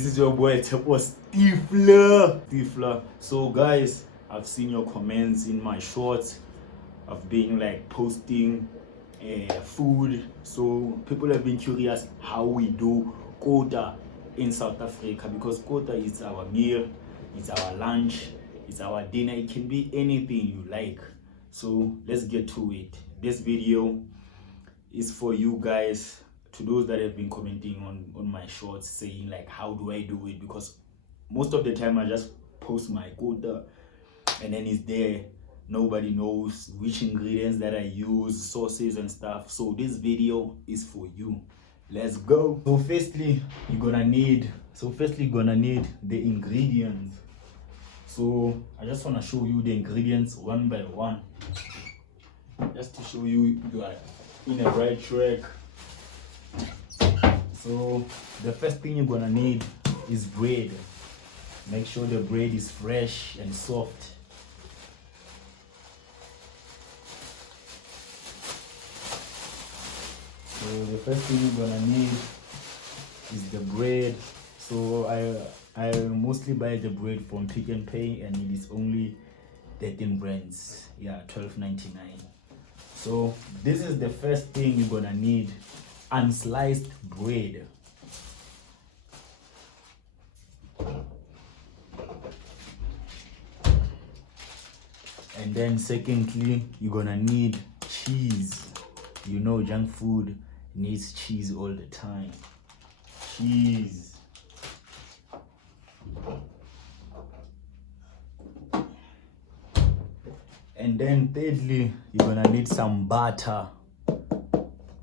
This is your boy Tepo Stifler. So guys, I've seen your comments in my shorts. I've been like posting food. So people have been curious how we do Kota in South Africa, because Kota is our meal, it's our lunch, it's our dinner. It can be anything you like. So let's get to it. This video is for you guys, to those that have been commenting on my shorts saying like how do I do it, because most of the time I just post my Kota and then it's there. Nobody knows which ingredients that I use, sauces and stuff. So this video is for you. Let's go. So firstly you're gonna need the ingredients. So I just want to show you the ingredients one by one, just to show you are in the right track. So the first thing you're gonna need is bread. Make sure the bread is fresh and soft. So the first thing you're gonna need is the bread. So I mostly buy the bread from Pick n Pay, and it is only 13 brands. Yeah, $12.99. So this is the first thing you're gonna need: unsliced bread. And then secondly, you're gonna need cheese. You know, junk food needs cheese all the time. Cheese. And then thirdly, you're gonna need some butter.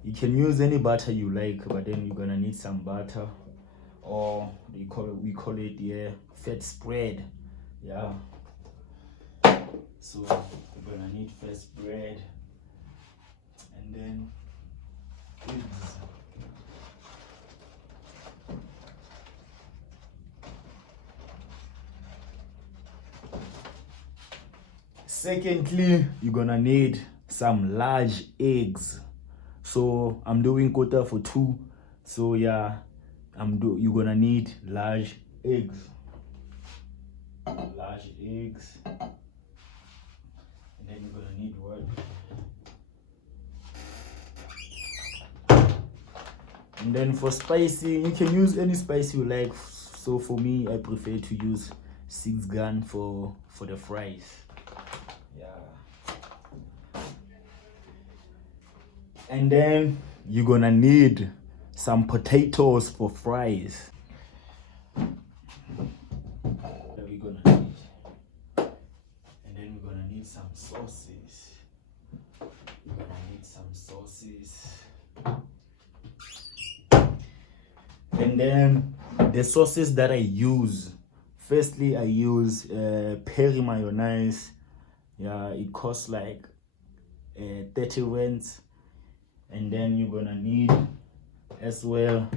You can use any butter you like, but then you're gonna need some butter, or we call it fat spread. Yeah. So you're gonna need fat spread, and then eggs. Secondly, you're gonna need some large eggs. So I'm doing Kota for 2. So yeah, you're gonna need large eggs. Large eggs. And then you're gonna need what? And then for spicy, you can use any spice you like. So for me, I prefer to use 6 gun for the fries. Yeah. And then you're gonna need some potatoes for fries. That we're gonna need. And then we're gonna need some sauces. We're gonna need some sauces. And then the sauces that I use, firstly I use peri mayonnaise. Yeah, it costs like 30 rands. And then you're gonna need as well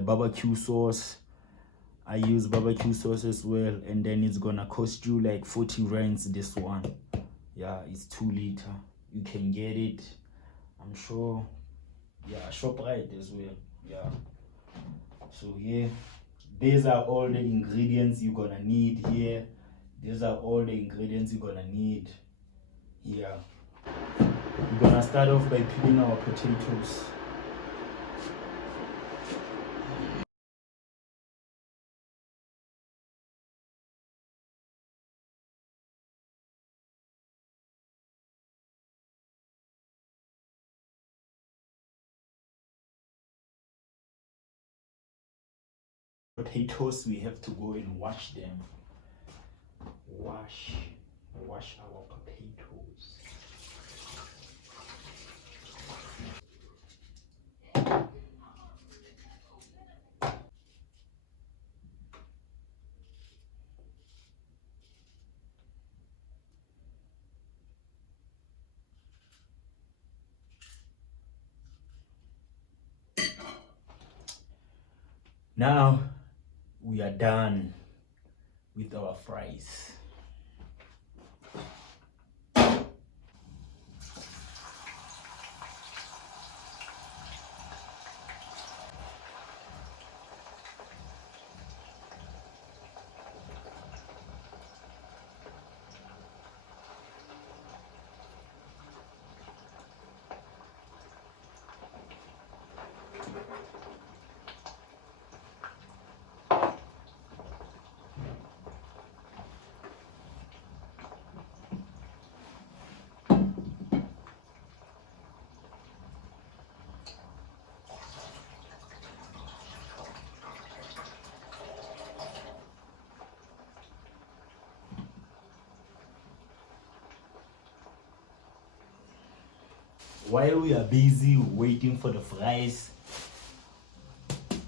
barbecue sauce. I use barbecue sauce as well, and then it's gonna cost you like 40 rands, this one. Yeah, it's 2 liter. You can get it, I'm sure. Yeah, ShopRite as well. Yeah. So here, these are all the ingredients you're gonna need here. These are all the ingredients you're gonna need here. We're gonna start off by peeling our potatoes. Potatoes, we have to go and wash them. Wash our potatoes. Now we are done with our fries. while we are busy waiting for the fries,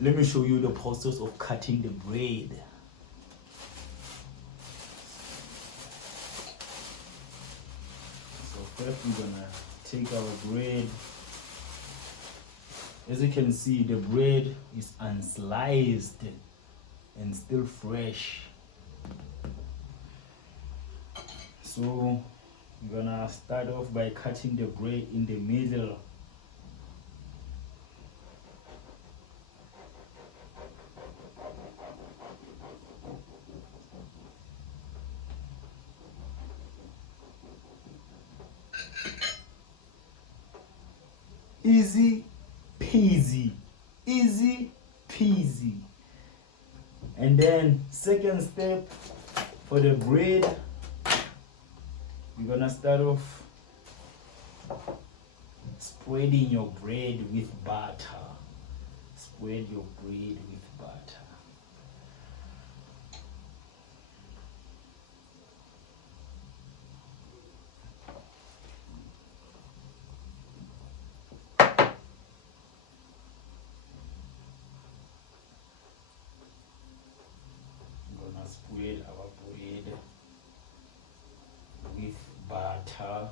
let me show you the process of cutting the bread. So first we're gonna take our bread. As you can see, the bread is unsliced and still fresh. So we're gonna start off by cutting the bread in the middle. Easy peasy, easy peasy. And then second step for the bread, we're gonna start off spreading your bread with butter. Spread your bread with butter. I'm gonna spread our bread with butter.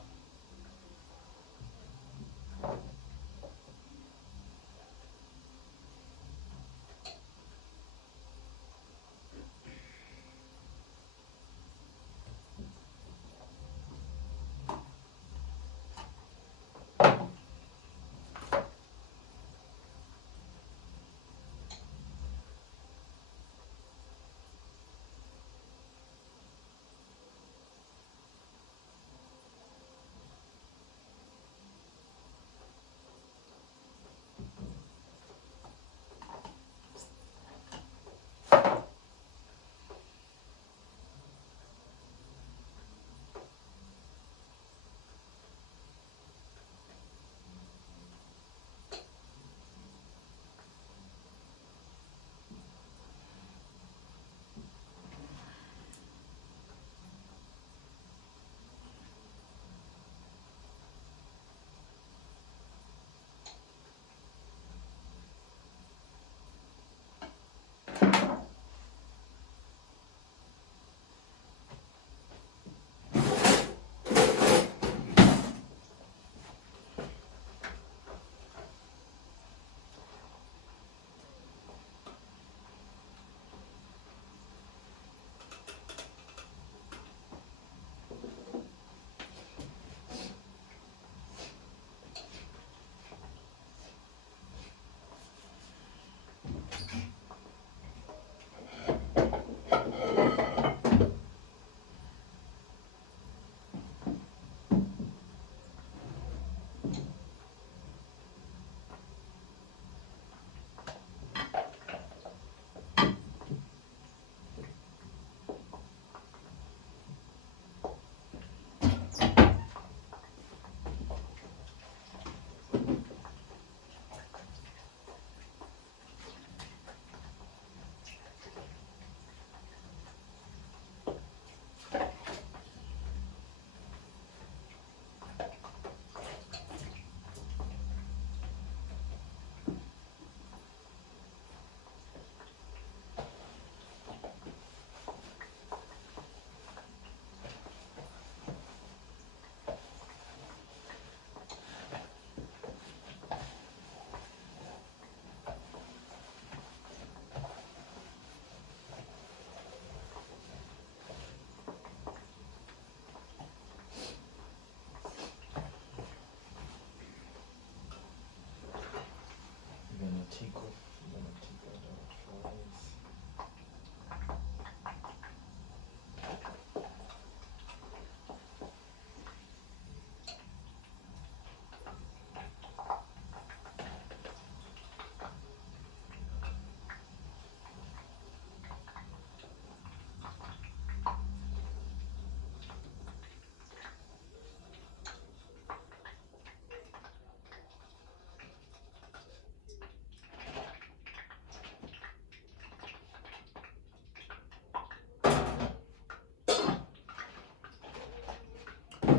Take off. I'm gonna take out our fries.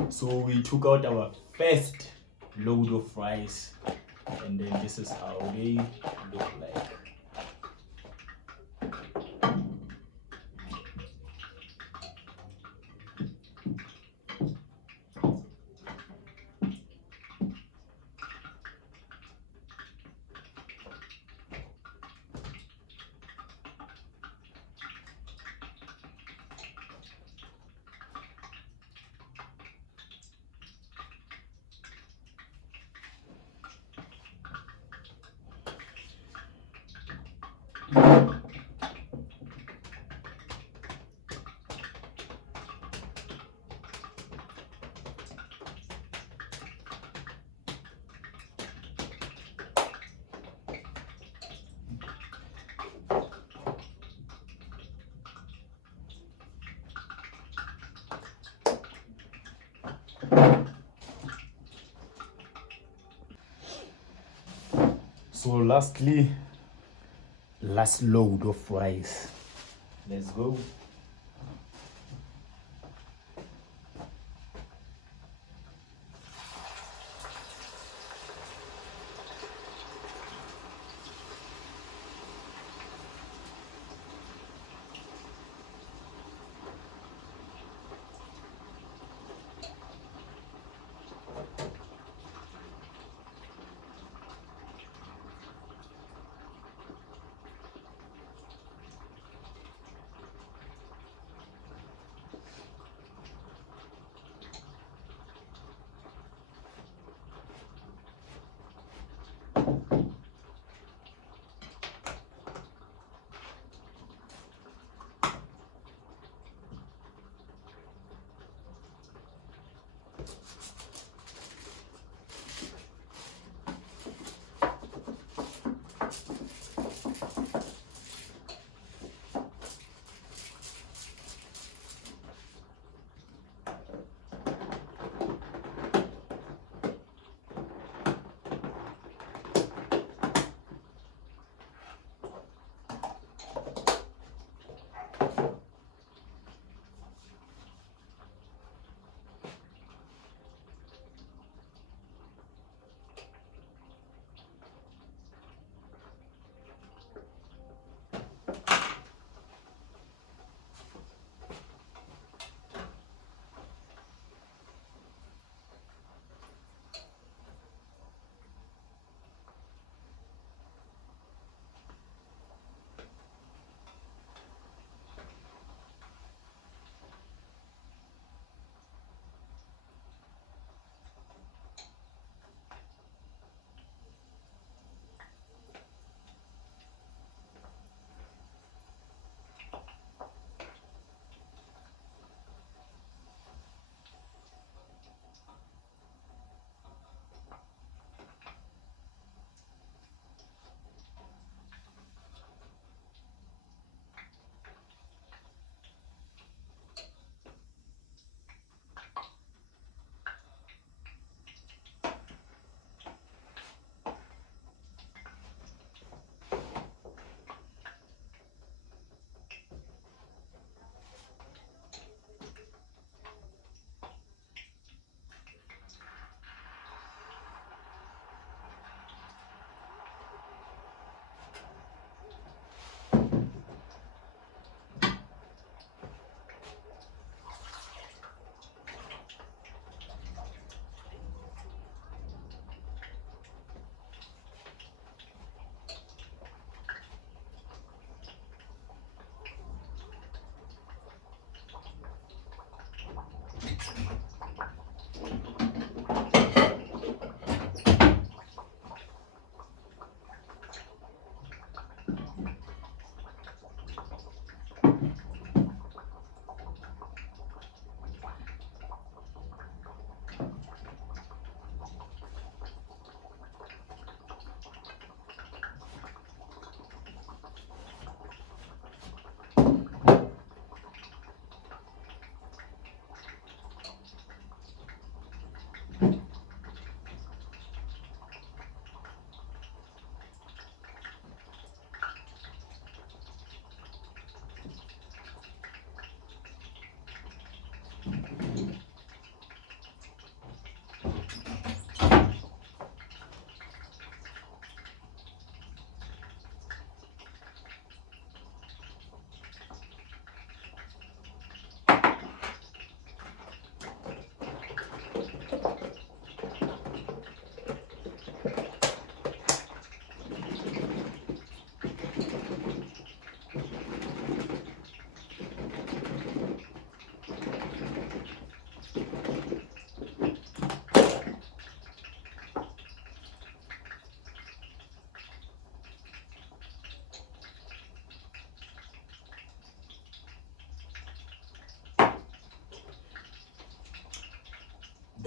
So we took out our first load of rice, and then this is how they look like. So lastly, last load of rice. Let's go.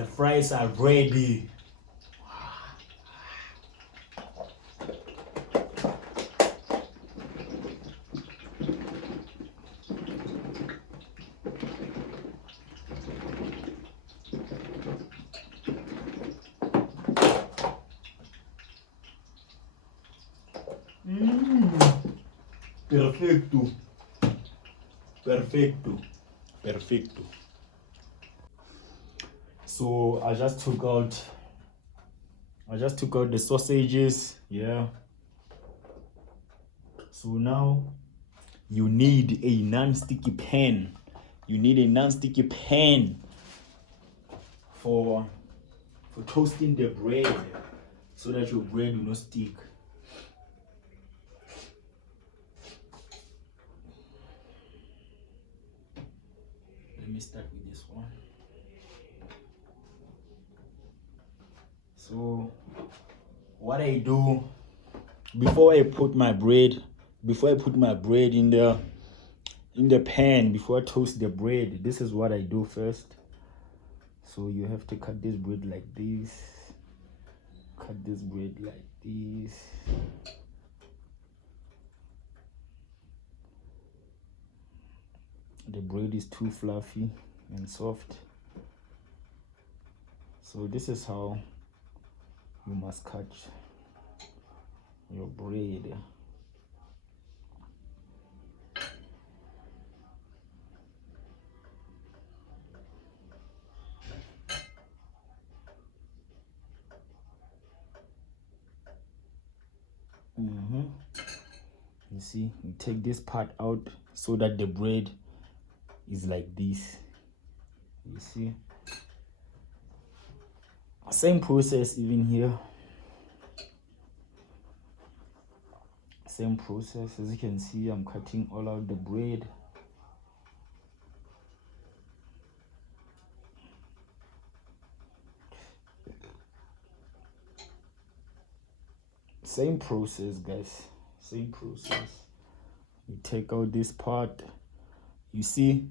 The fries are ready. Perfecto. Perfecto. Perfecto. So I just took out the sausages, yeah. So now you need a non-sticky pan. You need a non-sticky pan for toasting the bread so that your bread will not stick. Let me start with this one. So what I do before I put my bread in the pan, before I toast the bread, this is what I do first. So you have to cut this bread like this. Cut this bread like this. The bread is too fluffy and soft. So this is how you must cut your bread. You see, you take this part out so that the bread is like this. You see, same process even here. Same process. As you can see, I'm cutting all out the bread. Same process, guys. Same process. You take out this part. You see,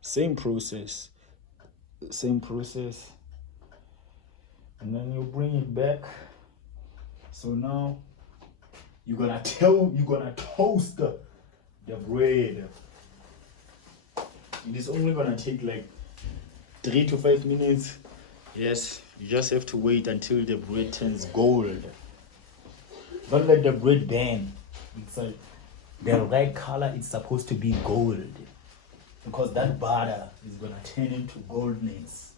same process. Same process. And then you bring it back. So now you're gonna toast the bread. It is only gonna take like 3 to 5 minutes. Yes, you just have to wait until the bread turns gold. Don't let the bread burn. It's like the right color. It's supposed to be gold because that butter is gonna turn into goldness.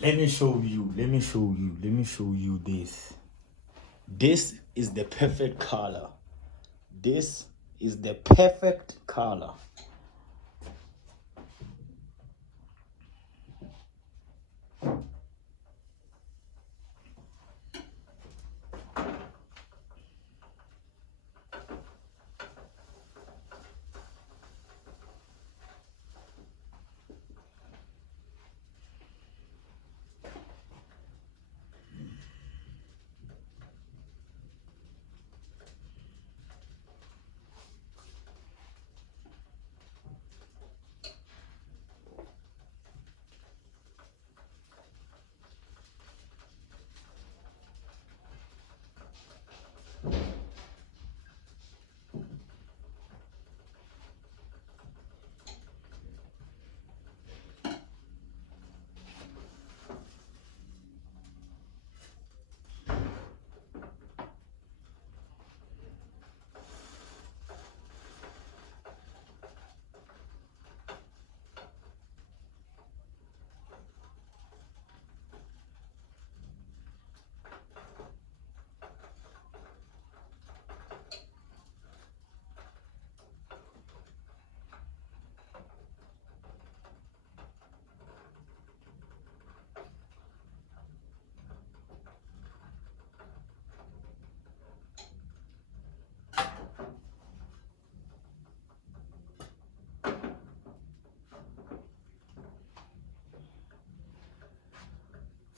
Let me show you this. This is the perfect color. This is the perfect color.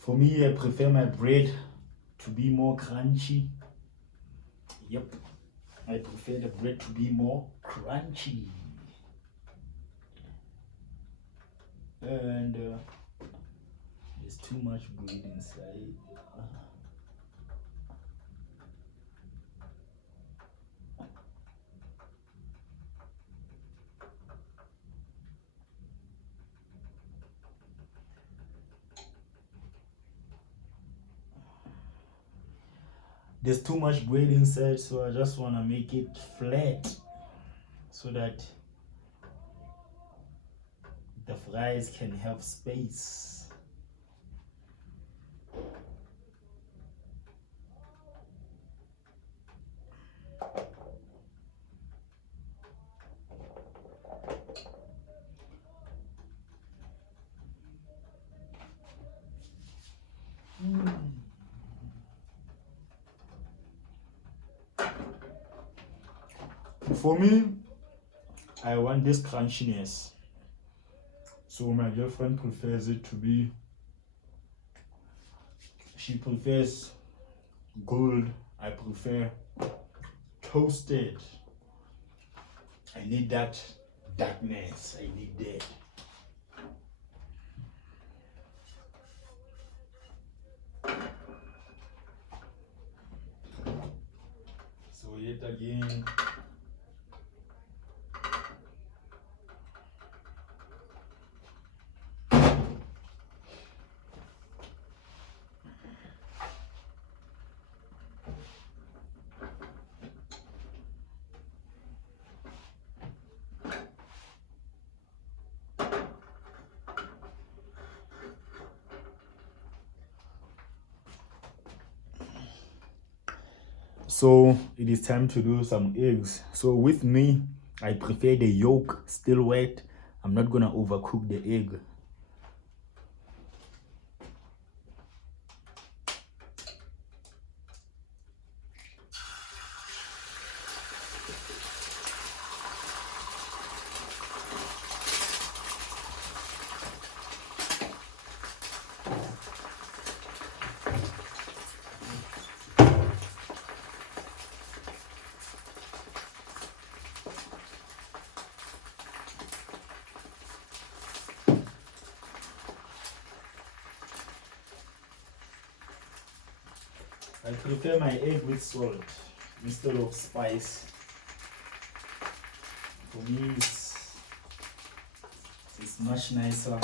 For me, I prefer my bread to be more crunchy. Yep, I prefer the bread to be more crunchy. And there's too much bread inside. There's too much bread inside, so I just want to make it flat so that the fries can have space. For me, I want this crunchiness. So my girlfriend prefers it to be, she prefers gold, I prefer toasted. I need that darkness, I need that. So yet again, so it is time to do some eggs. So with me, I prefer the yolk still wet. I'm not gonna overcook the egg. I prepare my egg with salt instead of spice. For me, it's much nicer.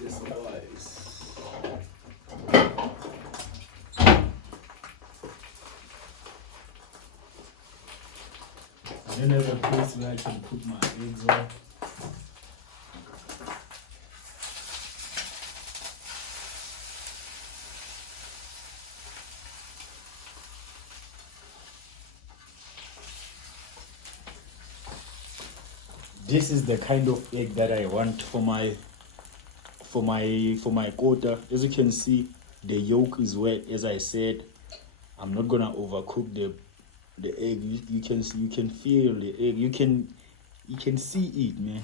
This wise. I don't have a place where I can put my eggs on. This is the kind of egg that I want for my Kota. As you can see, the yolk is wet. As I said, I'm not gonna overcook the egg. You can see, you can feel the egg. You can see it, man.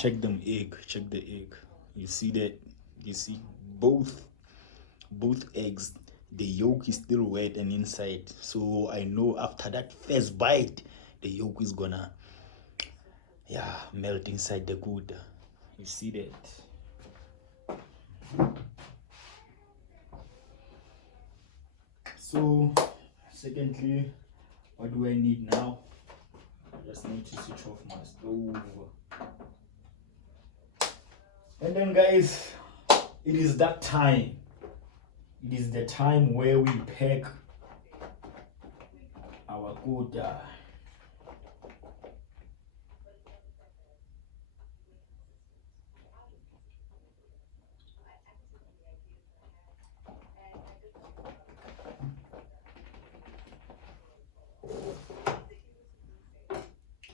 check them egg, check the egg. You see that? You see both eggs, the yolk is still wet and inside, so I know after that first bite the yolk is gonna melt inside the Kota. You see that? So secondly, what do I need now? I just need to switch off my stove. And then guys, it is that time. It is the time where we pack our Kota.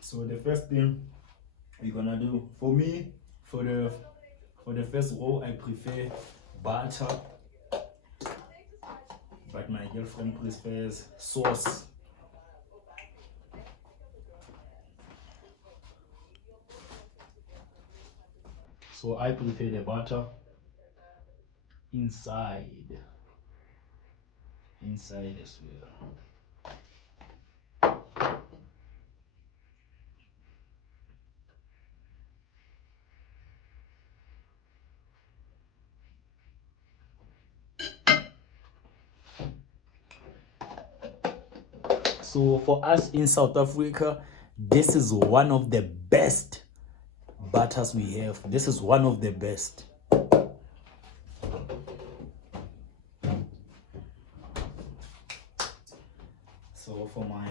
So the first thing we're gonna do, for me, for the first roll, I prefer butter, but my girlfriend prefers sauce. So I prefer the butter inside as well. So for us in South Africa, this is one of the best butters we have. This is one of the best. So for my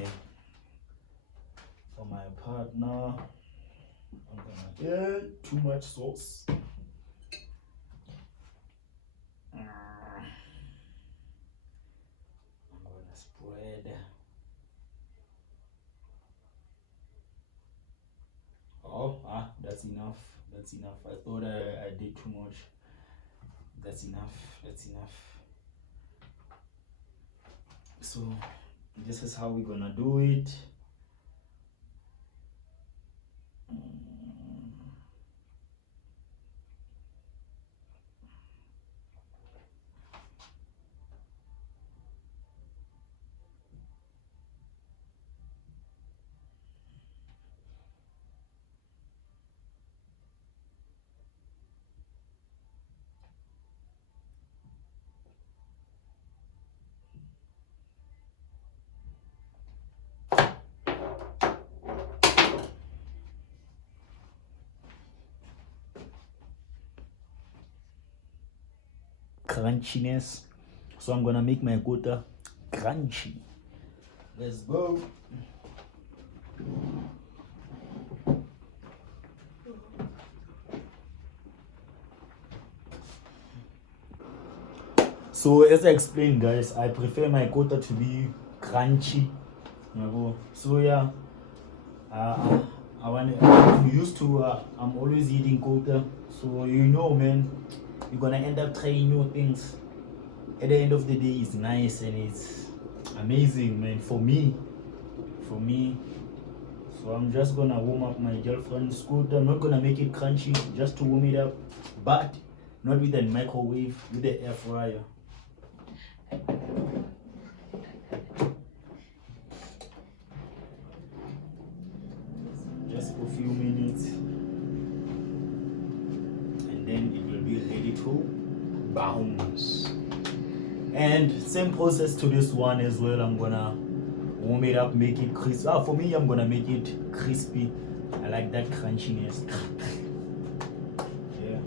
partner, I'm gonna add too much sauce. I'm gonna spread. That's enough. That's enough. I thought I did too much. That's enough. That's enough. So this is how we're gonna do it. Crunchiness, so I'm gonna make my Kota crunchy. Let's go. So as I explained guys, I prefer my Kota to be crunchy. So yeah, I'm used to I'm always eating Kota, so you know man, you're gonna end up trying new things. At the end of the day, it's nice and it's amazing man, for me. So I'm just gonna warm up my girlfriend's Kota. I'm not gonna make it crunchy, just to warm it up, but not with the microwave, with the air fryer. Just a few minutes and then it will be ready to bounce. And same process to this one as well. I'm gonna warm it up, make it crispy. For me, I'm gonna make it crispy. I like that crunchiness. Yeah.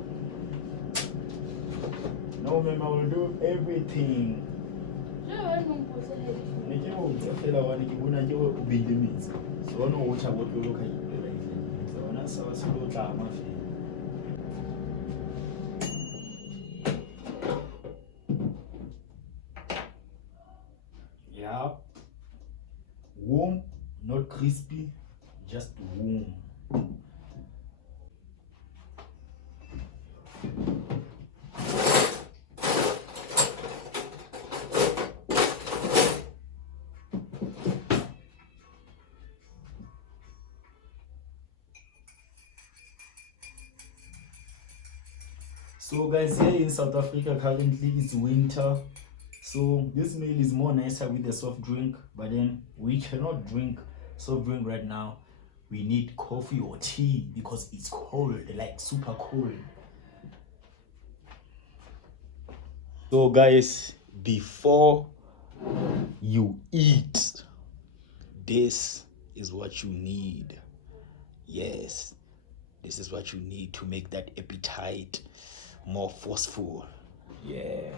No, ma'am, I will do everything. Yeah, warm, not crispy, just warm. So guys, here in South Africa currently it's winter, so this meal is more nicer with a soft drink, but then we cannot drink soft drink right now. We need coffee or tea because it's cold, like super cold. So guys, before you eat, this is what you need. Yes, this is what you need to make that appetite more forceful. Yeah.